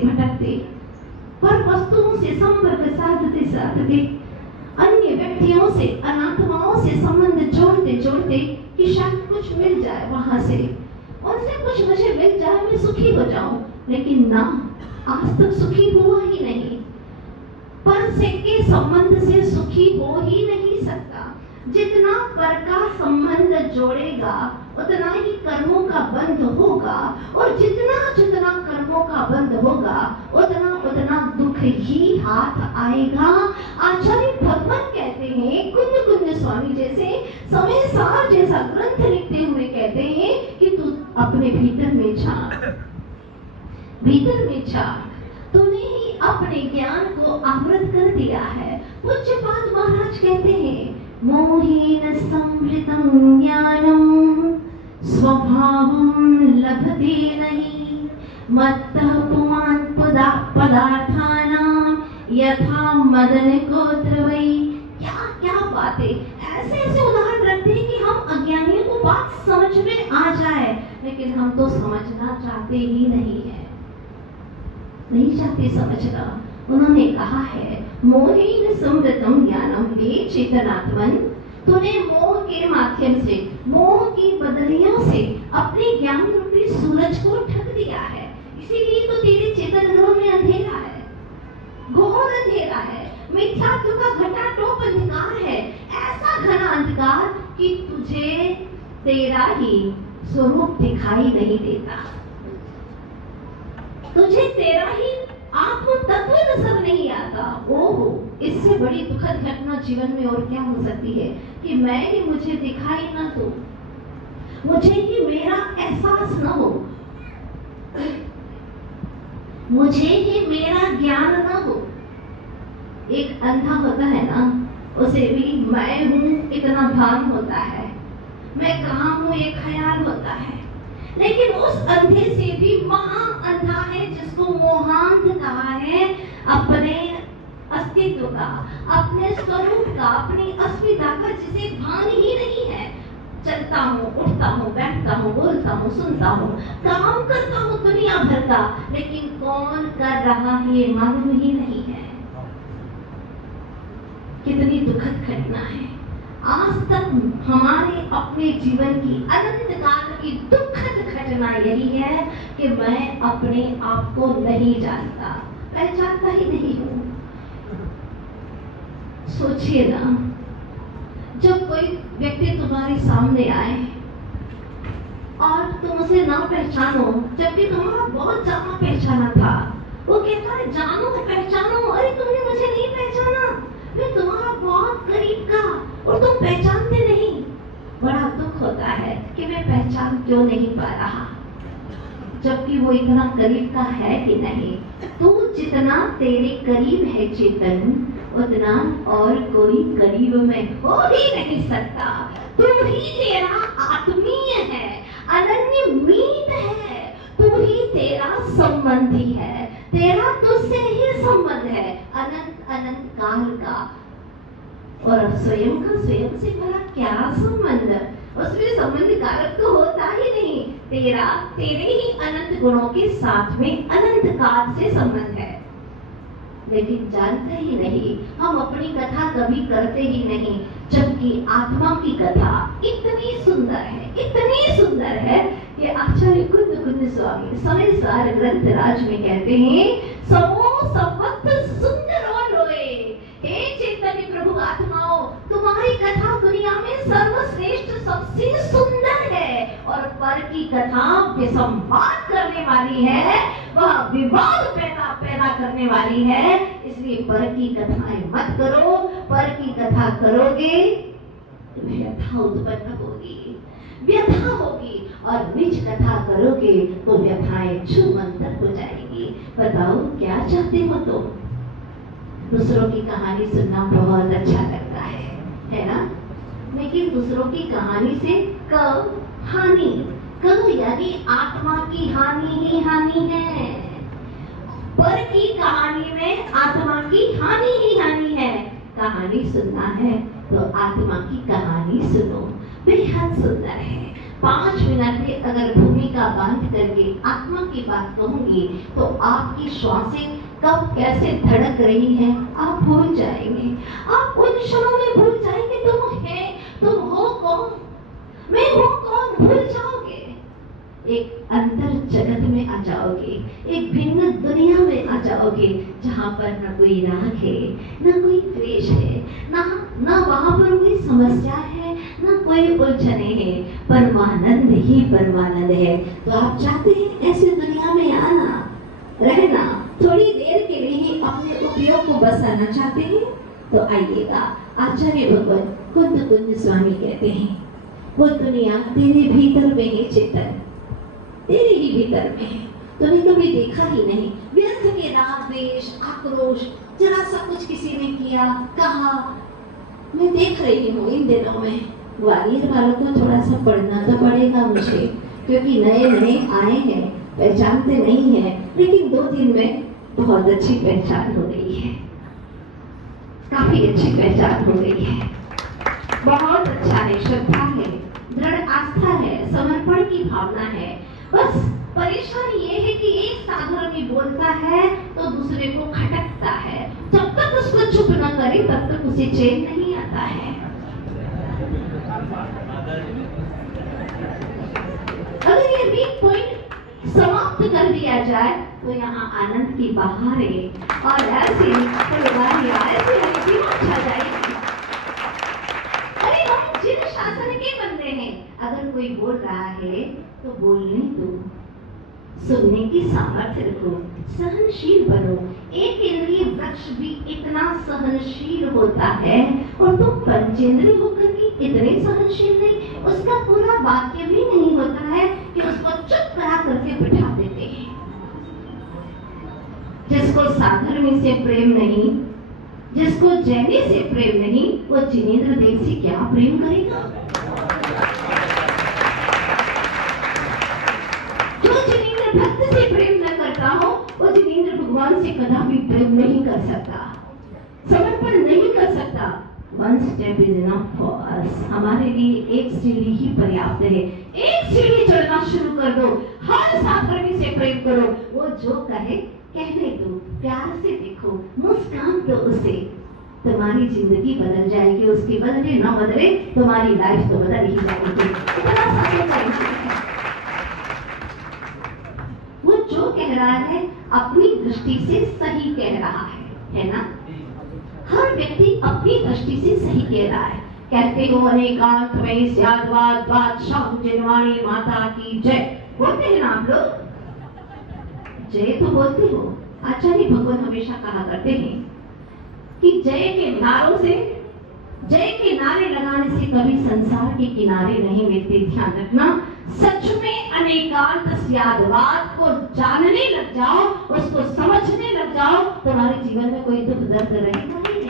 भटकते भटकते, पर वस्तुओं से संपर्क साधते साधते, अन्य व्यक्तियों से, अनात्माओं से संबंध जोड़ते जोड़ते कि शायद कुछ मिल जाए वहां से, उनसे कुछ मुझे मिल जाए, मैं सुखी हो जाऊं। लेकिन ना, आज तक सुखी हुआ ही नहीं। पर से के संबंध से सुखी हो ही नहीं सकता। जितना पर का संबंध जोड़ेगा उतना ही कर्मों का बंध होगा, और जितना जितना कर्मों का बंध होगा उतना उतना दुख ही हाथ आएगा। आचार्य भगवान कहते हैं, कुंद कुंद स्वामी जैसे समय सार जैसा ग्रंथ लिखते हुए कहते हैं कि तू अपने भीतर में झांक, भीतर में झांक। तूने ही अपने ज्ञान को आवृत कर दिया है। पूज्यपाद महाराज कहते हैं, मोहेन संवृतं ज्ञानम स्वभावं लभते नहीं, मत्तः पुमान् पदार्थानां यथा मदन गोत्र वै। क्या क्या बातें, ऐसे ऐसे उदाहरण रखते हैं कि हम अज्ञानियों को बात समझ में आ जाए, लेकिन हम तो समझना चाहते ही नहीं है, नहीं चाहते समझना। उन्होंने कहा है, मोहेन संवृतं ज्ञानम, हे चेतनात्मन, तूने मोह के माध्यम से, मोह की बदलियों से अपने ज्ञान रूपी सूरज को ढक दिया है। इसीलिए तो तेरे चेतन ग्रह में अंधेरा है, घोर अंधेरा है, मिथ्यात्व का घटाटोप अंधकार है, ऐसा घना अंधकार कि तुझे तेरा ही स्वरूप दिखाई नहीं देता, तुझे तेरा ही आत्म तत्व नजर नहीं आता। ओहो, इससे बड़ी दुखद घटना जीवन में और क्या हो सकती है कि मैं ही मुझे दिखाई ना दो, मुझे ही मेरा एहसास न हो, मुझे ही मेरा ज्ञान न हो। एक अंधा होता है ना, उसे भी मैं हूँ इतना भान होता है, मैं कहाँ हूँ एक ख्याल होता है। लेकिन उस अंधे से भी महा अंधा है जिसको मोहांध कहा है, अपने अस्तित्व का, अपने स्वरूप का, अपनी अस्मिता का, जिसे भान ही नहीं है। चलता हूँ, उठता हूँ, बैठता हूँ, बोलता हूँ, सुनता हूँ, काम करता हूँ दुनिया भर का, लेकिन कौन कर रहा है ये मालूम ही नहीं है। कितनी दुखद घटना है। आज तक हमारे अपने जीवन की अनंत काल की दुखद घटना यही है कि मैं अपने आप को नहीं जानता, पहचानता ही नहीं हूँ। सोचिए ना, जब कोई व्यक्ति तुम्हारे सामने आए और तुम उसे ना पहचानो, जबकि तुम्हारा बहुत ज्यादा पहचाना था, वो कहता है जानो पहचानो, अरे तुमने मुझे नहीं पहचाना, मैं तुम्हारा बहुत करीब का और तुम पहचानते नहीं। बड़ा दुख होता है कि मैं पहचान क्यों नहीं पा रहा, जबकि वो इतना करीब का है कि नहीं। तू जितना तेरे करीब है चेतन, उतना और कोई करीब में हो ही नहीं सकता। तू ही तेरा आत्मीय है, अनन्य मीत है, तू ही तेरा संबंधी है, तेरा तुझसे ही संबंध है अनंत अनंत काल का। और स्वयं का स्वयं से भला क्या संबंध, उसमें संबंध कारक तो होता ही नहीं। तेरा तेरे ही अनंत गुणों के साथ में अनंत काल से संबंध है, लेकिन जानते ही नहीं। हम अपनी कथा कभी करते ही नहीं, जबकि आत्मा की कथा इतनी सुंदर है, इतनी सुंदर है कि आचार्य कुंद कुंद स्वामी समय सार ग्रंथ राज में कहते हैं, समो संवत्त सुंदर और रोए। हे चैतन्य प्रभु आत्माओं, तुम्हारी कथा दुनिया में सर्वश्रेष्ठ सबसे सुंदर है, और पर की कथा विसंवाद करने वाली है, वह विवाद पैदा करने वाली है। इसलिए पर की कथाएं मत करो, पर की कथा करोगे तो व्यथा उत्पन्न होगी, व्यथा होगी, और निज कथा करोगे तो व्यथाएं छूमंतर हो जाएगी। बताओ क्या चाहते हो तुम? दूसरों की कहानी सुनना बहुत अच्छा लगता है ना? लेकिन दूसरों की कहानी से कब हानि, कब यानी आत्मा की हानि ही हानि है। पर की कहानी में आत्मा की हानि ही हानि है। कहानी सुनना है तो आत्मा की कहानी सुनो, बेहद सुंदर है। 5 मिनट में अगर भूमिका बांध करके आत्मा की बात कहूंगी तो आपकी श्वासें कब कैसे धड़क रही है आप भूल जाएंगे। आप उन क्षणों में भूल जाएंगे तुम हो कौन, मैं हूँ कौन, भूल जाओगे। एक अंतर जगत में आ जाओगे, एक भिन्न दुनिया में आ जाओगे जहाँ पर न कोई राग है, न कोई द्वेष है, ना वहाँ पर कोई समस्या है, ना कोई उलझने हैं, परमानंद ही परमानंद है। तो आप चाहते हैं ऐसी दुनिया में आना, रहना, थोड़ी देर के लिए ही अपने उपयोग को बसाना चाहते हैं तो आइएगा। आचार्य भगवान कुंद स्वामी कहते हैं वो दुनिया तेरे भीतर में है चेतन, तेरे ही भीतर में है, तूने कभी देखा ही नहीं। व्यर्थ के राग द्वेष आक्रोश जरा सा कुछ किसी ने किया कहा, मैं देख रही हूँ इन दिनों में ग्वालियर वालों को थोड़ा सा पढ़ना तो पड़ेगा मुझे, क्योंकि नए नए आए हैं, पहचानते नहीं है, लेकिन 2 दिन में बहुत अच्छी पहचान हो गई है, काफी अच्छी पहचान हो गई है, बहुत अच्छा है, श्रद्धा है, दृढ़ आस्था है, समर्पण की भावना है। बस परेशानी ये है कि एक साधारण बोलता है तो दूसरे को खटकता है, जब तक उसको चुप न करे तब तक उसे चैन नहीं आता है। अगर ये वीक पॉइंट समाप्त कर दिया जाए तो यहाँ आनंद की बहारें और ऐसी छा जाएगी। अरे हम जिन शासन के बंदे हैं, अगर कोई बोल रहा है तो बोलने दो, सुनने की सामर्थ्य रखो, सहनशील बनो। एक इंद्रिय वृक्ष भी इतना सहनशील होता है और तुम पंचेंद्रिय होकर के इतने सहनशील नहीं, उसका पूरा वाक्य भी नहीं होता है कि उसको चुप करा करके बिठा देते हैं। जिसको साधर्मी से प्रेम नहीं, जिसको जैनी से प्रेम नहीं, वो जिनेंद्र देव से क्या प्रेम करेगा। जो जिनेंद्र भक्त से प्रेम न करता हो वो जिनेंद्र भगवान से कदापि प्रेम नहीं कर सकता, समर्पण नहीं कर सकता। One step is enough for us। हमारे लिए एक सीढ़ी ही पर्याप्त है। एक सीढ़ी चढ़ना शुरू कर दो, हर साधर्मी से प्रेम करो, वो जो कहे कहने दो, प्यार से देखो, मुस्कान दो उसे, तुम्हारी जिंदगी बदल जाएगी। उसकी बदले ना बदले तुम्हारी लाइफ तो बदल ही जाएगी। इतना सा वो जो कह रहा है अपनी दृष्टि से सही कह रहा है ना। हर व्यक्ति अपनी दृष्टि से सही कह रहा है। कहते हो अनेकांत में स्यादवाद बादशाह जिनवाणी माता की जय बोलते हैं ना आप लोग, जय तो बोलते हो। आचार्य भगवान हमेशा कहा करते हैं कि जय के नारों से, जय के नारे लगाने से कभी संसार के किनारे नहीं मिलते। ध्यान रखना, सच में अनेकांत स्यादवाद को जानने लग जाओ, उसको समझने लग जाओ, तुम्हारे जीवन में कोई दुख दर्द रहेगा नहीं।